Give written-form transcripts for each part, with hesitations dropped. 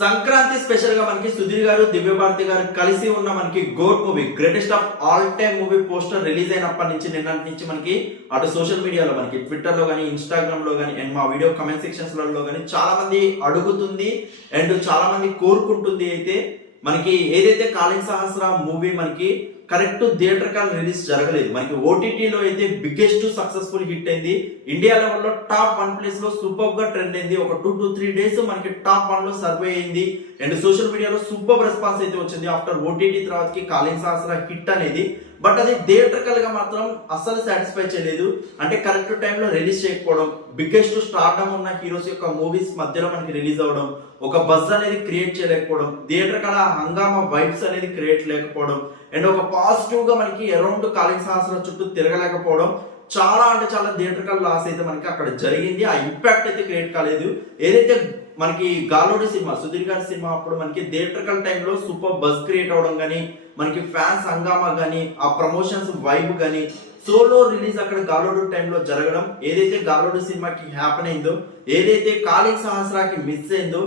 Sankranti special గా మనకి సుధీర్ గారు దివ్య భారతి గారు కలిసి ఉన్న మనకి GOAT movie greatest of all time movie poster release అయినప్పటి నుంచి నిన్నటి నుంచి మనకి అటు సోషల్ మీడియాలో మనకి ట్విట్టర్ లో కానీ ఇన్స్టాగ్రామ్ లో కానీ అండ్ మా వీడియో కమెంట్ సెక్షన్స్ లో కానీ చాలా మంది అడుగుతుంది అండ్ చాలా మంది కోరుకుంటుంది అయితే మనకి ఏదైతే కాళింగ్ సహస్ర మూవీ మనకి కరెక్ట్ థియేటర్ కాల్ రిలీజ్ జరగలేదు. మనకి ఓటీటీలో అయితే బిగ్గెస్ట్ సక్సెస్ఫుల్ హిట్ అయింది. ఇండియా లెవెల్లో టాప్ 1 ప్లేస్ లో సూపర్ గా ట్రెండ్ అయింది. ఒక 2 to 3 డేస్ మనకి టాప్ 1 లో సర్వే అయింది అండ్ సోషల్ మీడియాలో సూపర్ రెస్పాన్స్ అయితే వచ్చింది ఆఫ్టర్ ఓటీటీ తర్వాతకి కాళింగ్ సహస్ర హిట్ అనేది. బట్ అది థియేటర్కల్ గా మాత్రం అస్సలు సాటిస్ఫై చేయలేదు. అంటే కరెక్ట్ టైంలో రిలీజ్ చేయకపోవడం, బిగ్గెస్ట్ స్టార్డమ్ ఉన్న హీరోస్ యొక్క మూవీస్ మధ్యలో మనకి రిలీజ్ అవ్వడం, ఒక బజ్ అనేది క్రియేట్ చేయలేకపోవడం, థియేటర్ కల హంగామా వైబ్స్ అనేది క్రియేట్ లేకపోవడం అండ్ ఒక పాజిటివ్ గా మనకి అరౌండ్ కాళింగ్ సహస్ర చుట్టూ తిరగలేకపోవడం చాలా అంటే చాలా థియేటర్కల్ లాస్ అయితే మనకి అక్కడ జరిగింది. ఆ ఇంపాక్ట్ అయితే క్రియేట్ కాలేదు. ఏదైతే మనకి గాలోడి సినిమా సుధీర్ గారి సినిమా అప్పుడు మనకి థియేటర్కల్ టైంలో సూపర్ బజ్ క్రియేట్ అవడం కానీ, మనకి ఫ్యాన్స్ హంగామా కానీ, ఆ ప్రమోషన్స్ వైబ్ కానీ, సోలో రిలీజ్ అక్కడ గాలోడు టైంలో జరగడం, ఏదైతే గాలోడు సినిమాకి హ్యాపెన్ అయిందో, ఏదైతే కాళింగ్ సహస్రాకి మిస్ అయిందో,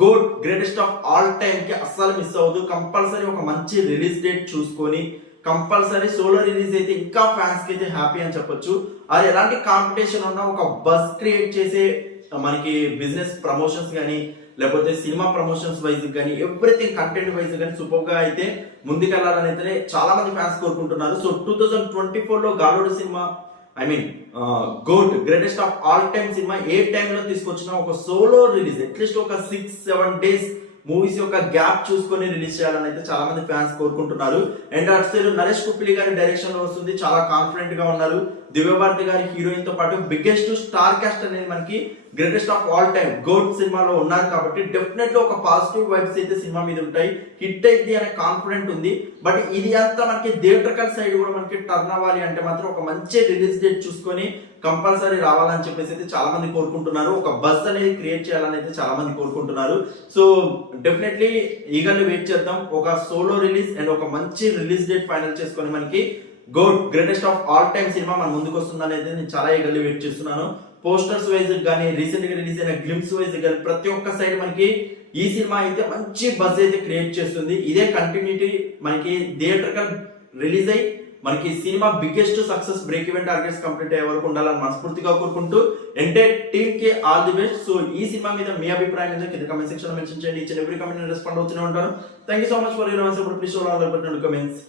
GOAT greatest of all time కి అస్సలు మిస్ అవ్వదు. కంపల్సరీ ఒక మంచి రిలీజ్ డేట్ చూసుకొని కంపల్సరీ సోలో రిలీజ్ అయితే ఇంకా ఫ్యాన్స్ కి అయితే హ్యాపీ అని చెప్పొచ్చు. అది ఎలాంటి కాంపిటీషన్ ఉన్నా ఒక బజ్ క్రియేట్ చేసే మనకి బిజినెస్ ప్రమోషన్స్ కానీ లేకపోతే సినిమా ప్రమోషన్స్ వైజ్ కానీ ఎవ్రీథింగ్ కంటెంట్ వైజ్ కానీ సూపర్ గా అయితే ముందుకెళ్లాలని అయితే చాలా మంది ఫ్యాన్స్ కోరుకుంటున్నారు. సో 2024 లో గాలోడు సినిమా GOAT greatest of all time సినిమా ఏ టైంలో తీసుకొచ్చినా ఒక సోలో రిలీజ్ అట్లీస్ట్ ఒక 6-7 డేస్ మూవీస్ యొక్క గ్యాప్ చూసుకొని రిలీజ్ చేయాలని అయితే చాలా మంది ఫ్యాన్స్ కోరుకుంటున్నారు. అండ్ అటు సైడ్ నరేష్ కుప్పిలి గారి డైరెక్షన్ లో వస్తుంది. చాలా కాన్ఫిడెంట్ గా ఉన్నారు. దివ్య భారతి గారి హీరోయిన్ తో పాటు బిగ్గెస్ట్ స్టార్ కాస్ట్ అనేది మనకి greatest of all time GOAT సినిమాలో ఉన్నారు కాబట్టి డెఫినెట్లీ ఒక పాజిటివ్ వైబ్స్ అయితే సినిమా మీద ఉంటాయి. హిట్ అయింది అనే కాన్ఫిడెంట్ ఉంది. బట్ ఇది అంతా మనకి థియేటర్కల్ సైడ్ కూడా మనకి టర్న్ అవ్వాలి అంటే మాత్రం ఒక మంచి రిలీజ్ డేట్ చూసుకొని కంపల్సరీ రావాలని చెప్పేసి అయితే చాలా మంది కోరుకుంటున్నారు. ఒక బజ్ అనేది క్రియేట్ చేయాలని అయితే చాలా మంది కోరుకుంటున్నారు. సో డెఫినెట్లీ ఈగర్లీ వెయిట్ చేద్దాం. ఒక సోలో రిలీజ్ అండ్ ఒక మంచి రిలీజ్ డేట్ ఫైనల్ చేసుకొని మనకి GOAT greatest of all time సినిమా మన ముందుకు వస్తుంది అనేది నేను చాలా ఈగర్లీ వెయిట్ చేస్తున్నాను. పోస్టర్స్ వైజ్ కానీ రీసెంట్ గా రిలీజ్ అయిన గ్లిమ్స్ వైజ్ కానీ ప్రతి ఒక్క సైడ్ మనకి ఈ సినిమా అయితే మంచి బజ్ అయితే క్రియేట్ చేస్తుంది. ఇదే కంటిన్యూటీ మనకి థియేటర్కల్ రిలీజ్ అయ్యి మనకి cinema biggest success break even targets complete అయ్యే వరకు ఉండాలని మనస్ఫూర్తిగా కోరుకుంటూ ఎంటైర్ టీమ్ కి ఆల్ ది బెస్ట్. సో ఈ సినిమా మీద మీ అభిప్రాయం ఏంటో కింద కమెంట్ సెక్షన్ లో మెన్షన్ చేయండి. Each and every comment respond అవుతూనే ఉంటాను. Thank you so much for your support. Please show all the comments.